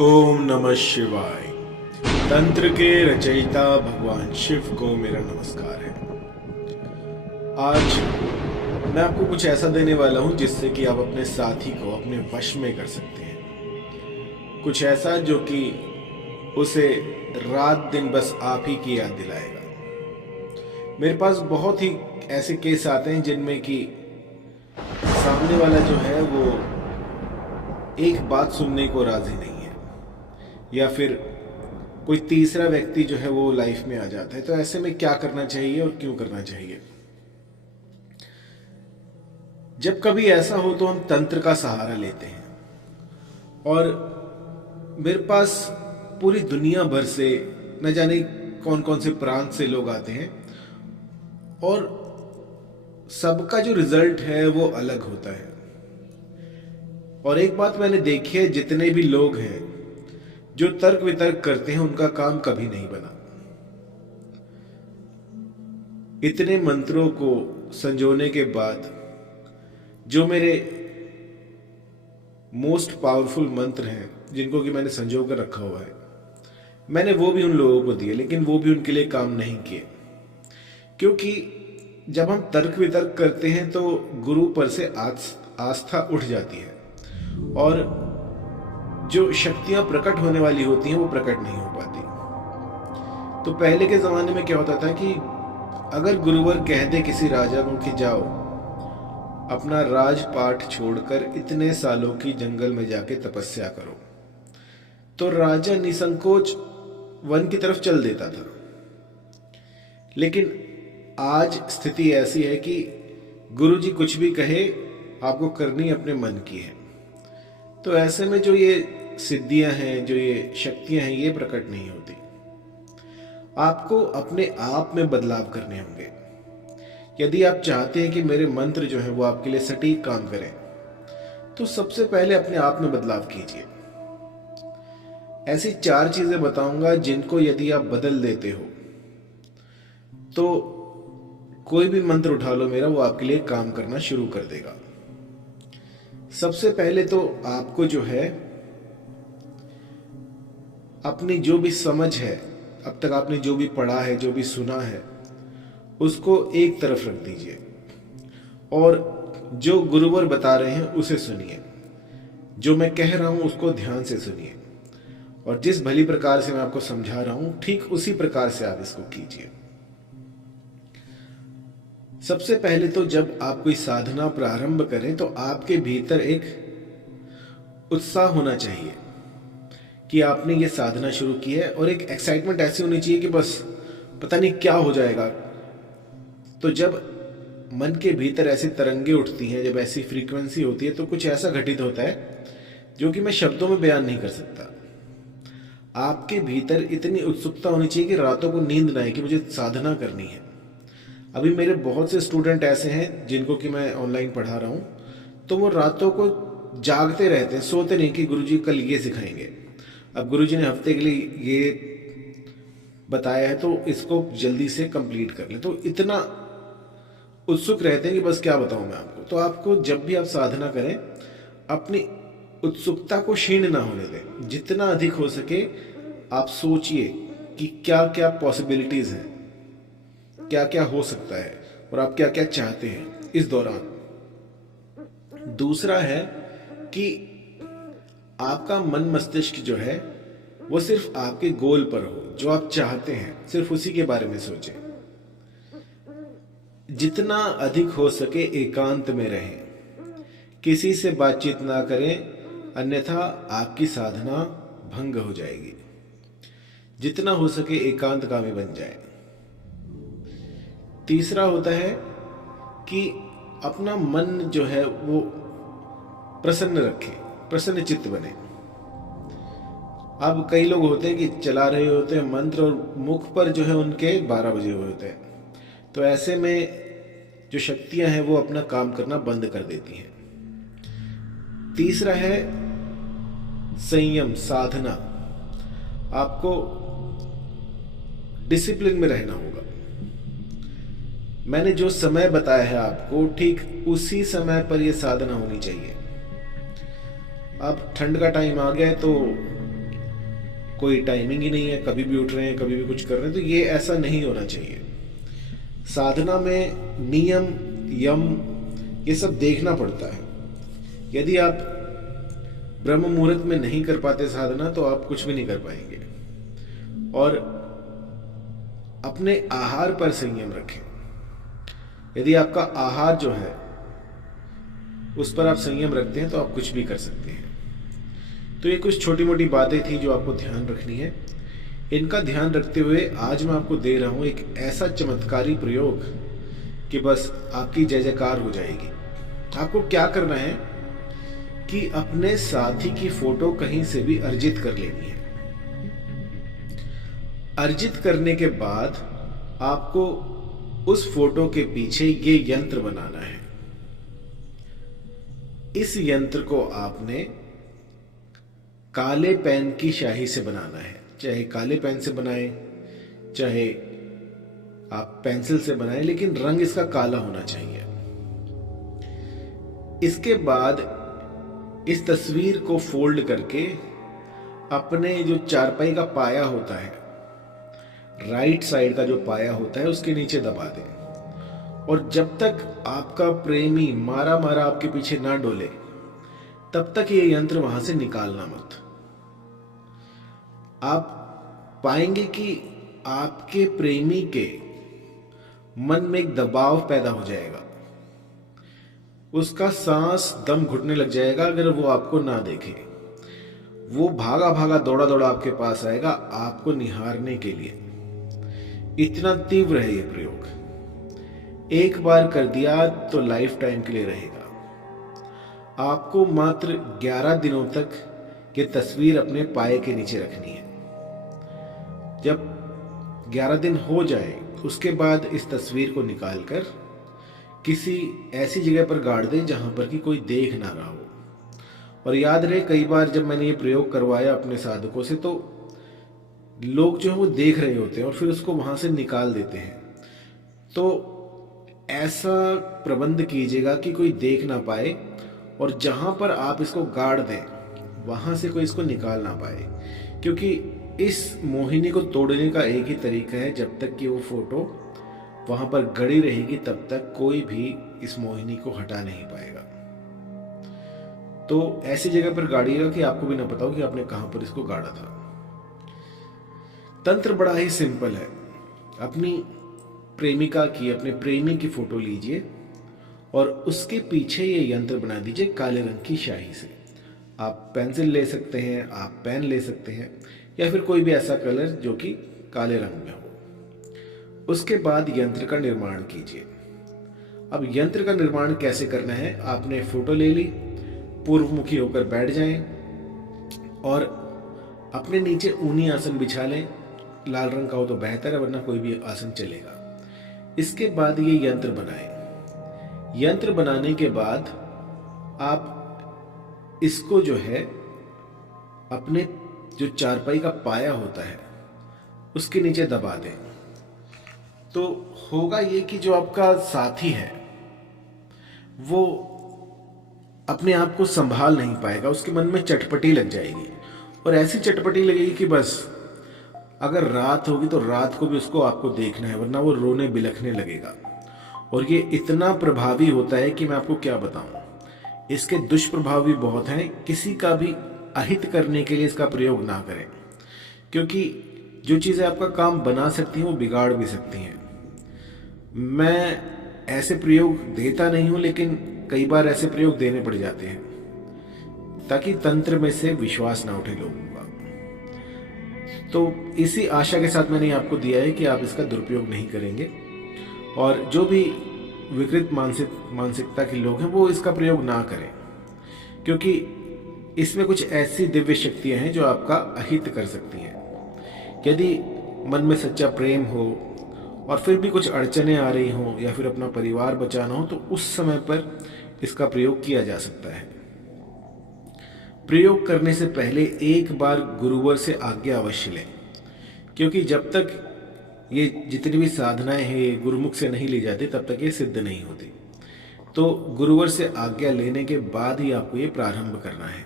ओम नमः शिवाय। तंत्र के रचयिता भगवान शिव को मेरा नमस्कार है। आज मैं आपको कुछ ऐसा देने वाला हूं जिससे कि आप अपने साथी को अपने वश में कर सकते हैं। कुछ ऐसा जो कि उसे रात दिन बस आप ही की याद दिलाएगा। मेरे पास बहुत ही ऐसे केस आते हैं जिनमें कि सामने वाला जो है वो एक बात सुनने को राजी नहीं है, या फिर कोई तीसरा व्यक्ति जो है वो लाइफ में आ जाता है। तो ऐसे में क्या करना चाहिए और क्यों करना चाहिए? जब कभी ऐसा हो तो हम तंत्र का सहारा लेते हैं, और मेरे पास पूरी दुनिया भर से न जाने कौन कौन से प्रांत से लोग आते हैं, और सबका जो रिजल्ट है वो अलग होता है। और एक बात मैंने देखी है, जितने भी लोग हैं जो तर्क वितर्क करते हैं उनका काम कभी नहीं बना। इतने मंत्रों को संजोने के बाद जो मेरे मोस्ट पावरफुल मंत्र हैं जिनको कि मैंने संजो कर रखा हुआ है, मैंने वो भी उन लोगों को दिए, लेकिन वो भी उनके लिए काम नहीं किए। क्योंकि जब हम तर्क वितर्क करते हैं तो गुरु पर से आस्था उठ जाती है, और जो शक्तियां प्रकट होने वाली होती हैं वो प्रकट नहीं हो पाती। तो पहले के जमाने में क्या होता था कि अगर गुरुवर कह दे किसी राजा को कि जाओ अपना राजपाट छोड़कर इतने सालों की जंगल में जाके तपस्या करो, तो राजा निसंकोच वन की तरफ चल देता था। लेकिन आज स्थिति ऐसी है कि गुरुजी कुछ भी कहे, आपको करनी अपने मन की है। तो ऐसे में जो ये सिद्धियां हैं, जो ये शक्तियां हैं, ये प्रकट नहीं होती। आपको अपने आप में बदलाव करने होंगे। यदि आप चाहते हैं कि मेरे मंत्र जो है वो आपके लिए सटीक काम करें, तो सबसे पहले अपने आप में बदलाव कीजिए। ऐसी 4 चीजें बताऊंगा जिनको यदि आप बदल देते हो तो कोई भी मंत्र उठा लो मेरा, वो आपके लिए काम करना शुरू कर देगा। सबसे पहले तो आपको जो है अपनी जो भी समझ है, अब तक आपने जो भी पढ़ा है, जो भी सुना है, उसको एक तरफ रख दीजिए, और जो गुरुवर बता रहे हैं उसे सुनिए। जो मैं कह रहा हूं उसको ध्यान से सुनिए, और जिस भली प्रकार से मैं आपको समझा रहा हूं ठीक उसी प्रकार से आप इसको कीजिए। सबसे पहले तो जब आप कोई साधना प्रारंभ करें तो आपके भीतर एक उत्साह होना चाहिए कि आपने ये साधना शुरू की है, और एक एक्साइटमेंट ऐसी होनी चाहिए कि बस पता नहीं क्या हो जाएगा। तो जब मन के भीतर ऐसी तरंगे उठती हैं, जब ऐसी फ्रीक्वेंसी होती है, तो कुछ ऐसा घटित होता है जो कि मैं शब्दों में बयान नहीं कर सकता। आपके भीतर इतनी उत्सुकता होनी चाहिए कि रातों को नींद ना आए कि मुझे साधना करनी है। अभी मेरे बहुत से स्टूडेंट ऐसे हैं जिनको कि मैं ऑनलाइन पढ़ा रहा हूँ, तो वो रातों को जागते रहते हैं, सोते नहीं कि गुरुजी कल ये सिखाएंगे। अब गुरुजी ने हफ्ते के लिए ये बताया है तो इसको जल्दी से कंप्लीट कर ले, तो इतना उत्सुक रहते हैं कि बस क्या बताऊं मैं आपको। तो आपको जब भी आप साधना करें अपनी उत्सुकता को क्षीण ना होने दें। जितना अधिक हो सके आप सोचिए कि क्या क्या पॉसिबिलिटीज हैं, क्या क्या हो सकता है, और आप क्या क्या चाहते हैं इस दौरान। दूसरा है कि आपका मन मस्तिष्क जो है वो सिर्फ आपके गोल पर हो, जो आप चाहते हैं सिर्फ उसी के बारे में सोचें। जितना अधिक हो सके एकांत में रहें, किसी से बातचीत ना करें, अन्यथा आपकी साधना भंग हो जाएगी। जितना हो सके एकांतकामी बन जाए। तीसरा होता है कि अपना मन जो है वो प्रसन्न रखें, प्रसन्न चित्त बने। अब कई लोग होते हैं कि चला रहे होते हैं मंत्र और मुख पर जो है उनके 12 बजे हुए होते हैं, तो ऐसे में जो शक्तियां हैं वो अपना काम करना बंद कर देती हैं। तीसरा है संयम, साधना। आपको डिसिप्लिन में रहना होगा। मैंने जो समय बताया है आपको, ठीक उसी समय पर यह साधना होनी चाहिए। अब ठंड का टाइम आ गया है तो कोई टाइमिंग ही नहीं है, कभी भी उठ रहे हैं, कभी भी कुछ कर रहे हैं, तो ये ऐसा नहीं होना चाहिए। साधना में नियम, यम, ये सब देखना पड़ता है। यदि आप ब्रह्म मुहूर्त में नहीं कर पाते साधना, तो आप कुछ भी नहीं कर पाएंगे। और अपने आहार पर संयम रखें। यदि आपका आहार जो है उस पर आप संयम रखते हैं तो आप कुछ भी कर सकते हैं। तो ये कुछ छोटी मोटी बातें थी जो आपको ध्यान रखनी है। इनका ध्यान रखते हुए आज मैं आपको दे रहा हूं एक ऐसा चमत्कारी प्रयोग कि बस आपकी जय जयकार हो जाएगी। आपको क्या करना है कि अपने साथी की फोटो कहीं से भी अर्जित कर लेनी है। अर्जित करने के बाद आपको उस फोटो के पीछे ये यंत्र बनाना है। इस यंत्र को आपने काले पेन की स्याही से बनाना है। चाहे काले पेन से बनाएं, चाहे आप पेंसिल से बनाएं, लेकिन रंग इसका काला होना चाहिए। इसके बाद इस तस्वीर को फोल्ड करके अपने जो चारपाई का पाया होता है, राइट साइड का जो पाया होता है, उसके नीचे दबा दें। और जब तक आपका प्रेमी मारा मारा आपके पीछे ना डोले, तब तक ये यंत्र वहां से निकालना मत। आप पाएंगे कि आपके प्रेमी के मन में एक दबाव पैदा हो जाएगा। उसका सांस, दम घुटने लग जाएगा अगर वो आपको ना देखे। वो भागा भागा दौड़ा दौड़ा आपके पास आएगा आपको निहारने के लिए। इतना तीव्र है ये प्रयोग। एक बार कर दिया तो लाइफ टाइम के लिए रहेगा। आपको मात्र 11 दिनों तक ये तस्वीर अपने पाये के नीचे रखनी है। जब 11 दिन हो जाए उसके बाद इस तस्वीर को निकालकर किसी ऐसी जगह पर गाड़ दें जहां पर कि कोई देख ना रहा हो। और याद रहे, कई बार जब मैंने ये प्रयोग करवाया अपने साधकों से, तो लोग जो है वो देख रहे होते हैं और फिर उसको वहां से निकाल देते हैं। तो ऐसा प्रबंध कीजिएगा कि कोई देख ना पाए, और जहां पर आप इसको गाड़ दें वहां से कोई इसको निकाल ना पाए। क्योंकि इस मोहिनी को तोड़ने का एक ही तरीका है, जब तक कि वो फोटो वहां पर गड़ी रहेगी तब तक कोई भी इस मोहिनी को हटा नहीं पाएगा। तो ऐसी जगह पर गाड़िएगा कि आपको भी ना पता हो कि आपने कहां पर इसको गाड़ा था। तंत्र बड़ा ही सिंपल है। अपनी प्रेमिका की, अपने प्रेमी की फोटो लीजिए और उसके पीछे ये यंत्र बना दीजिए काले रंग की स्याही से। आप पेंसिल ले सकते हैं, आप पेन ले सकते हैं, या फिर कोई भी ऐसा कलर जो कि काले रंग में हो। उसके बाद यंत्र का निर्माण कीजिए। अब यंत्र का निर्माण कैसे करना है? आपने फोटो ले ली, पूर्वमुखी होकर बैठ जाएं और अपने नीचे ऊनी आसन बिछा लें। लाल रंग का हो तो बेहतर है, वरना कोई भी आसन चलेगा। इसके बाद ये यंत्र बनाएं। यंत्र बनाने के बाद आप इसको जो है अपने जो चारपाई का पाया होता है उसके नीचे दबा दें। तो होगा ये कि जो आपका साथी है वो अपने आप को संभाल नहीं पाएगा, उसके मन में चटपटी लग जाएगी। और ऐसी चटपटी लगेगी कि बस अगर रात होगी तो रात को भी उसको आपको देखना है, वरना वो रोने बिलखने लगेगा। और ये इतना प्रभावी होता है कि मैं आपको क्या बताऊं। इसके दुष्प्रभाव भी बहुत हैं। किसी का भी अहित करने के लिए इसका प्रयोग ना करें, क्योंकि जो चीज़ें आपका काम बना सकती हैं वो बिगाड़ भी सकती हैं। मैं ऐसे प्रयोग देता नहीं हूं, लेकिन कई बार ऐसे प्रयोग देने पड़ जाते हैं ताकि तंत्र में से विश्वास ना उठे लोगों का। तो इसी आशा के साथ मैंने आपको दिया है कि आप इसका दुरुपयोग नहीं करेंगे, और जो भी विकृत मानसिकता के लोग हैं वो इसका प्रयोग ना करें, क्योंकि इसमें कुछ ऐसी दिव्य शक्तियां हैं जो आपका अहित कर सकती हैं। यदि मन में सच्चा प्रेम हो और फिर भी कुछ अड़चने आ रही हों या फिर अपना परिवार बचाना हो, तो उस समय पर इसका प्रयोग किया जा सकता है। प्रयोग करने से पहले एक बार गुरुवर से आज्ञा अवश्य लें, क्योंकि जब तक ये जितनी भी साधनाएं हैं ये गुरुमुख से नहीं ली जाती तब तक ये सिद्ध नहीं होती। तो गुरुवर से आज्ञा लेने के बाद ही आपको ये प्रारंभ करना है।